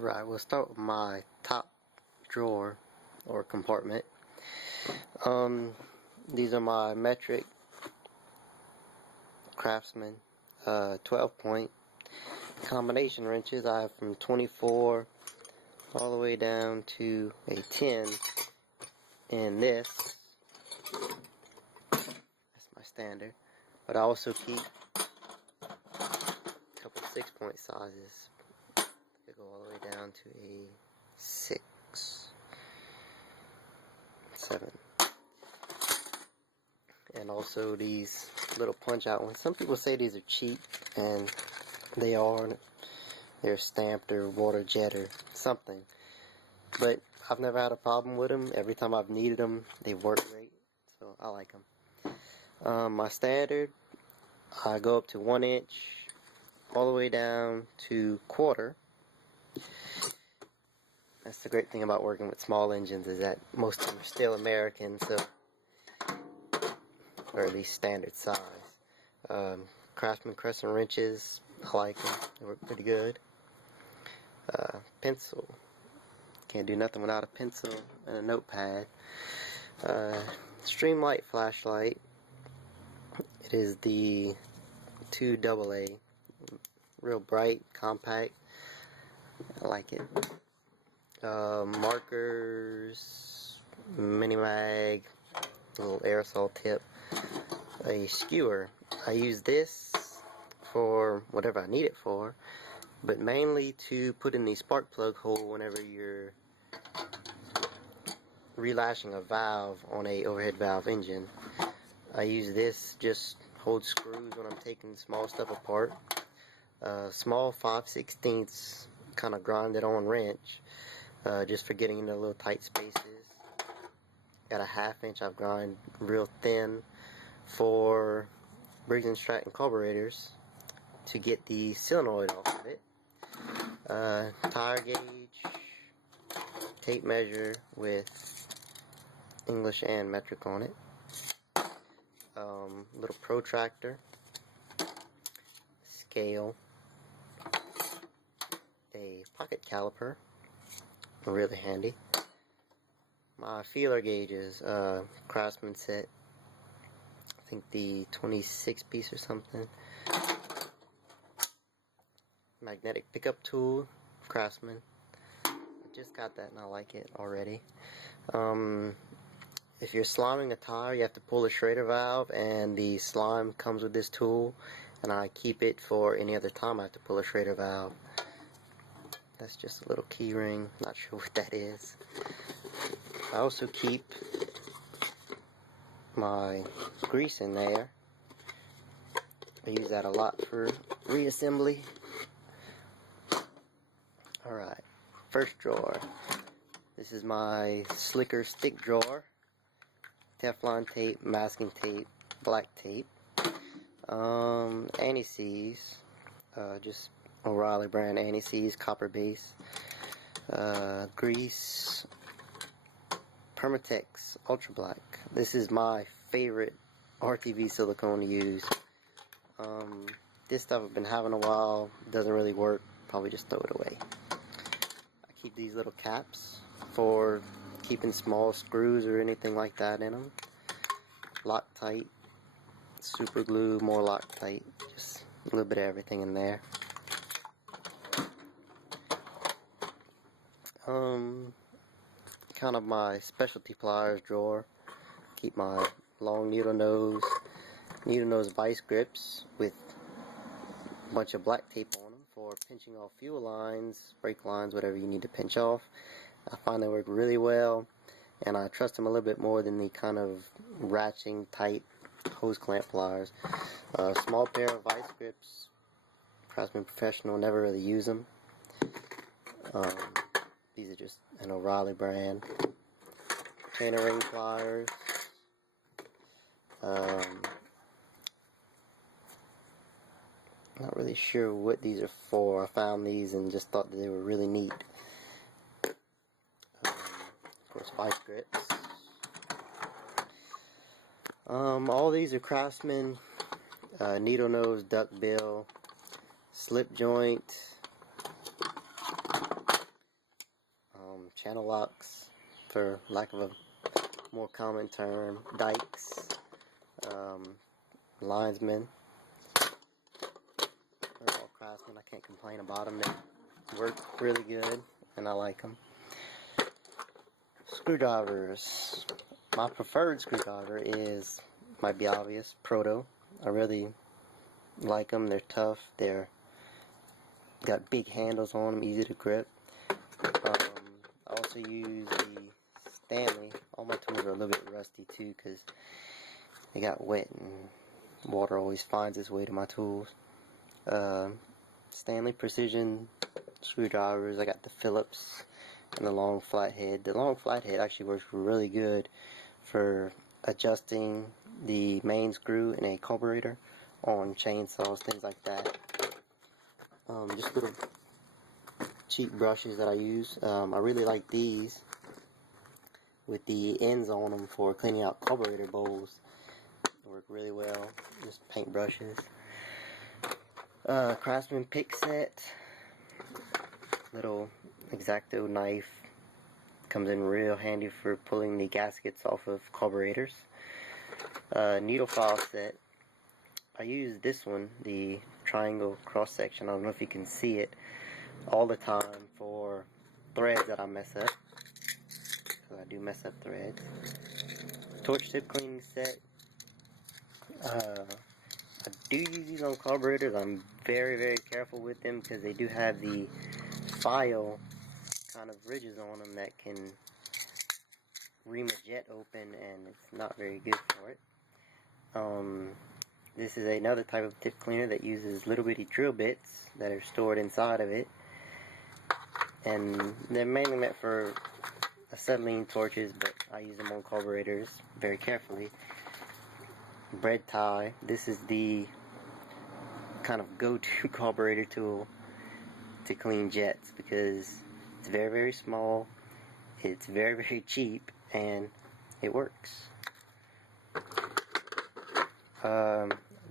Right, we'll start with my top drawer or compartment. These are my metric Craftsman 12 point combination wrenches. I have from 24 all the way down to a 10 in this. That's my standard. But I also keep a couple 6 point sizes. They go all the way down to a 6, 7. And also these little punch out ones. Some people say these are cheap, and they are. They're stamped or water jet or something. But I've never had a problem with them. Every time I've needed them, they work great. So I like them. My standard, I go up to 1 inch all the way down to quarter. That's the great thing about working with small engines, is that most of them are still American, so, or at least standard size. Craftsman crescent wrenches, I like them. They work pretty good. Pencil. Can't do nothing without a pencil and a notepad. Streamlight Flashlight. It is the 2 AA. Real bright, compact. I like it. Markers, mini mag, little aerosol tip, a skewer. I use this for whatever I need it for, but mainly to put in the spark plug hole whenever you're relashing a valve on a overhead valve engine. I use this, just hold screws when I'm taking small stuff apart. Small 5/16 kind of grinded on wrench, just for getting into little tight spaces. Got a 1/2 inch I've grind real thin for Briggs & Stratton carburetors to get the solenoid off of it. Tire gauge, tape measure with English and metric on it. Little protractor, scale, a pocket caliper, really handy. My feeler gauges, Craftsman set, I think the 26 piece or something. Magnetic pickup tool, Craftsman. I just got that and I like it already. If you're sliming a tire, you have to pull the Schrader valve, and the slime comes with this tool, and I keep it for any other time I have to pull a Schrader valve. That's just a little key ring, not sure what that is. I also keep my grease in there. I use that a lot for reassembly. Alright, first drawer. This is my slicker stick drawer. Teflon tape, masking tape, black tape. Anti-seize, just O'Reilly brand anti-seize, copper base. Grease, Permatex Ultra Black. This is my favorite RTV silicone to use. This stuff I've been having a while, doesn't really work, probably just throw it away. I keep these little caps for keeping small screws or anything like that in them. Loctite, super glue, more Loctite, just a little bit of everything in there. Kind of my specialty pliers drawer. Keep my long needle nose vice grips with a bunch of black tape on them for pinching off fuel lines, brake lines, whatever you need to pinch off. I find they work really well, and I trust them a little bit more than the kind of ratcheting type hose clamp pliers. Small pair of vice grips, Craftsman Professional, never really use them. These are just an O'Reilly brand. Chain of ring pliers. Not really sure what these are for. I found these and just thought that they were really neat. Of course, vice grips. All these are Craftsman. Needle nose, duck bill, slip joint, channel locks, for lack of a more common term, dikes, linesmen. They're all Craftsman. I can't complain about them. They work really good, and I like them. Screwdrivers. My preferred screwdriver is, might be obvious, Proto. I really like them. They're tough. They're got big handles on them, easy to grip. I also use the Stanley. All my tools are a little bit rusty too because they got wet and water always finds its way to my tools. Stanley precision screwdrivers. I got the Phillips and the long flathead. The long flathead actually works really good for adjusting the main screw in a carburetor on chainsaws, things like that. Just little cheap brushes that I use. I really like these with the ends on them for cleaning out carburetor bowls. They work really well. Just paint brushes. Craftsman Pick Set. Little X-Acto knife. Comes in real handy for pulling the gaskets off of carburetors. Needle file set. I use this one, the triangle cross section. I don't know if you can see it, all the time for threads that I mess up. So I do mess up threads. Torch tip cleaning set. I do use these on carburetors. I'm very, very careful with them because they do have the file kind of ridges on them that can ream a jet open, and it's not very good for it. This is another type of tip cleaner that uses little bitty drill bits that are stored inside of it, and they're mainly meant for acetylene torches, but I use them on carburetors very carefully. Bread tie. This is the kind of go-to carburetor tool to clean jets because it's very, very small, it's very, very cheap, and it works.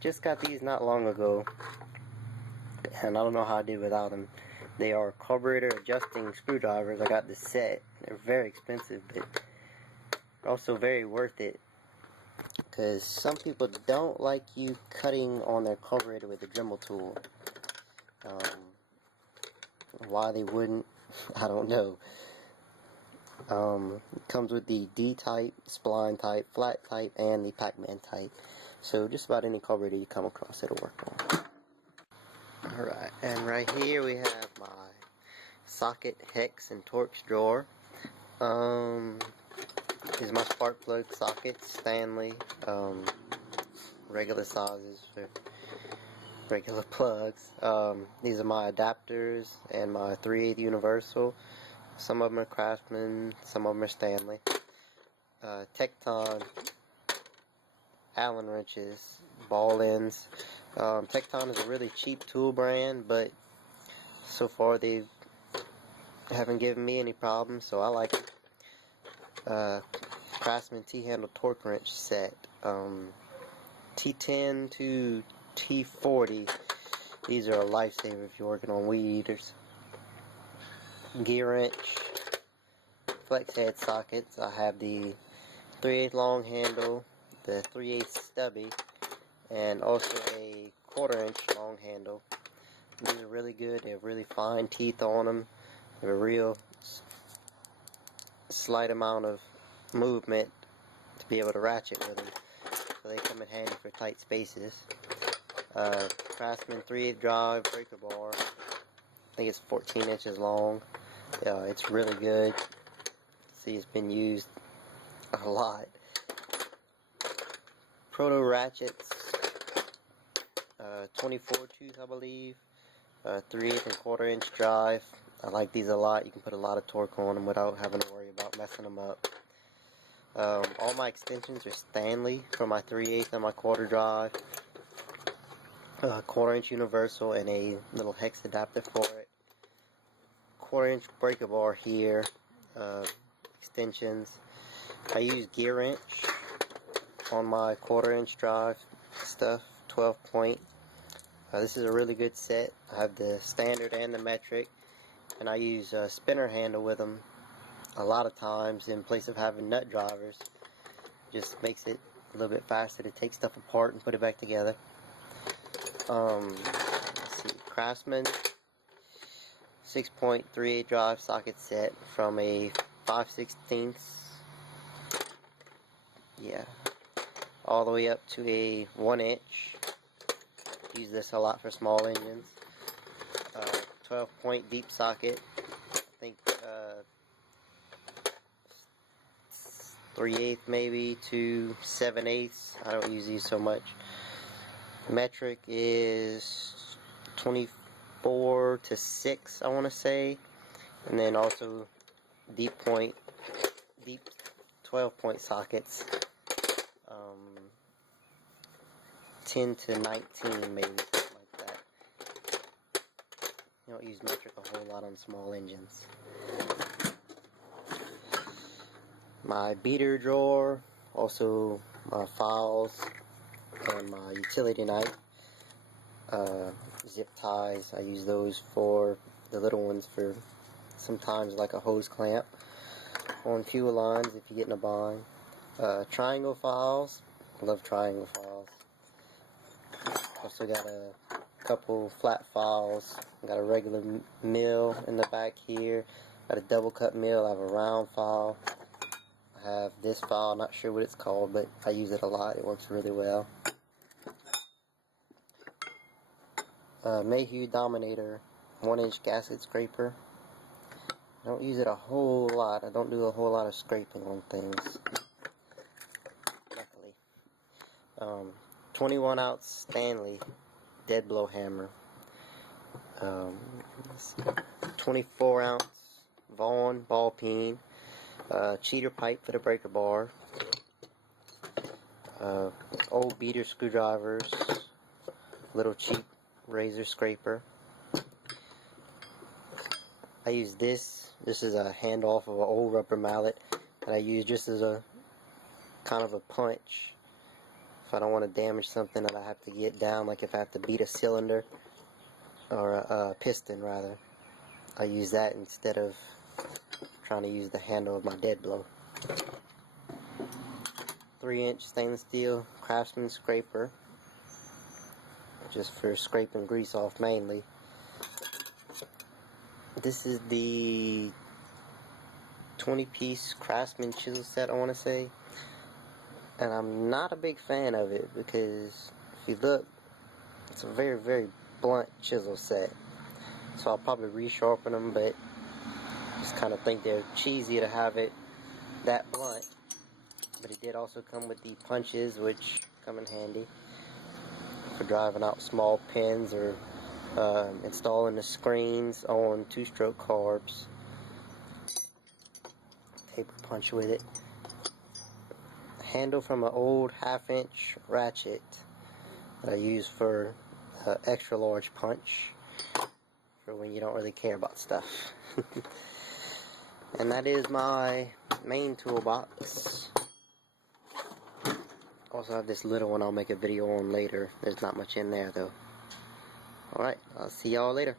Just got these not long ago, and I don't know how I did without them. They are carburetor adjusting screwdrivers. I got this set. They're very expensive, but also very worth it, because some people don't like you cutting on their carburetor with a Dremel tool. Why they wouldn't, I don't know. It comes with the D-type, spline type, flat type, and the Pac-Man type. So just about any carburetor you come across, it'll work on. Alright, and right here we have my socket, hex, and Torx drawer. These are my spark plug sockets, Stanley, regular sizes for regular plugs. These are my adapters and my 3/8 universal. Some of them are Craftsman, some of them are Stanley. Tecton Allen wrenches, ball ends. Tecton is a really cheap tool brand, but so far they haven't given me any problems, so I like it. Craftsman T-handle torque wrench set. T10 to T40. These are a lifesaver if you're working on weed eaters. Gear wrench, flex head sockets. I have the 3/8 long handle, the 3/8 stubby, and also a 1/4 inch long handle. These are really good. They have really fine teeth on them. They have a real slight amount of movement to be able to ratchet with them, so they come in handy for tight spaces. Craftsman 3/8 drive breaker bar. I think it's 14 inches long. It's really good. See, it's been used a lot. Proto Ratchets, 24 tooth, I believe. 3/8 and 1/4 inch drive. I like these a lot. You can put a lot of torque on them without having to worry about messing them up. All my extensions are Stanley for my 3/8 and my 1/4 drive. 1/4 inch universal and a little hex adapter for it. 1/4 inch breaker bar here. Extensions. I use gear wrench on my 1/4 inch drive stuff, 12 point. This is a really good set. I have the standard and the metric, and I use a spinner handle with them a lot of times, in place of having nut drivers, just makes it a little bit faster to take stuff apart and put it back together. Let's see, Craftsman 6.38 drive socket set from a 5/16, yeah, all the way up to a 1-inch. Use this a lot for small engines. 12-point deep socket. I think 3/8 maybe to 7/8. I don't use these so much. Metric is 24 to 6, I want to say, and then also deep 12-point sockets, 10 to 19 maybe, something like that. You don't use metric a whole lot on small engines. My beater drawer, also my files, and my utility knife. Zip ties, I use those for the little ones for sometimes like a hose clamp on fuel lines if you get in a bind. Triangle files, I love triangle files. Also got a couple flat files. Got a regular mill in the back here. Got a double cut mill. I have a round file. I have this file, not sure what it's called, but I use it a lot. It works really well. Mayhew Dominator 1-inch gasket scraper. I don't use it a whole lot. I don't do a whole lot of scraping on things, luckily. 21-ounce Stanley dead blow hammer. 24-ounce Vaughan ball peen. Cheater pipe for the breaker bar. Old beater screwdrivers. Little cheap razor scraper. I use this. This is a handoff of an old rubber mallet that I use just as a kind of a punch. If I don't want to damage something that I have to get down, like if I have to beat a cylinder or a piston rather, I use that instead of trying to use the handle of my dead blow. 3-inch stainless steel Craftsman scraper, just for scraping grease off mainly. This is the 20-piece Craftsman chisel set, I want to say, and I'm not a big fan of it because if you look, it's a very, very blunt chisel set. So I'll probably resharpen them, but just kind of think they're cheesy to have it that blunt. But it did also come with the punches, which come in handy for driving out small pins or installing the screens on 2-stroke carbs. Taper punch with it. Handle from an old 1/2-inch ratchet that I use for extra large punch for when you don't really care about stuff. And that is my main toolbox. Also have this little one I'll make a video on later. There's not much in there though. Alright, I'll see y'all later.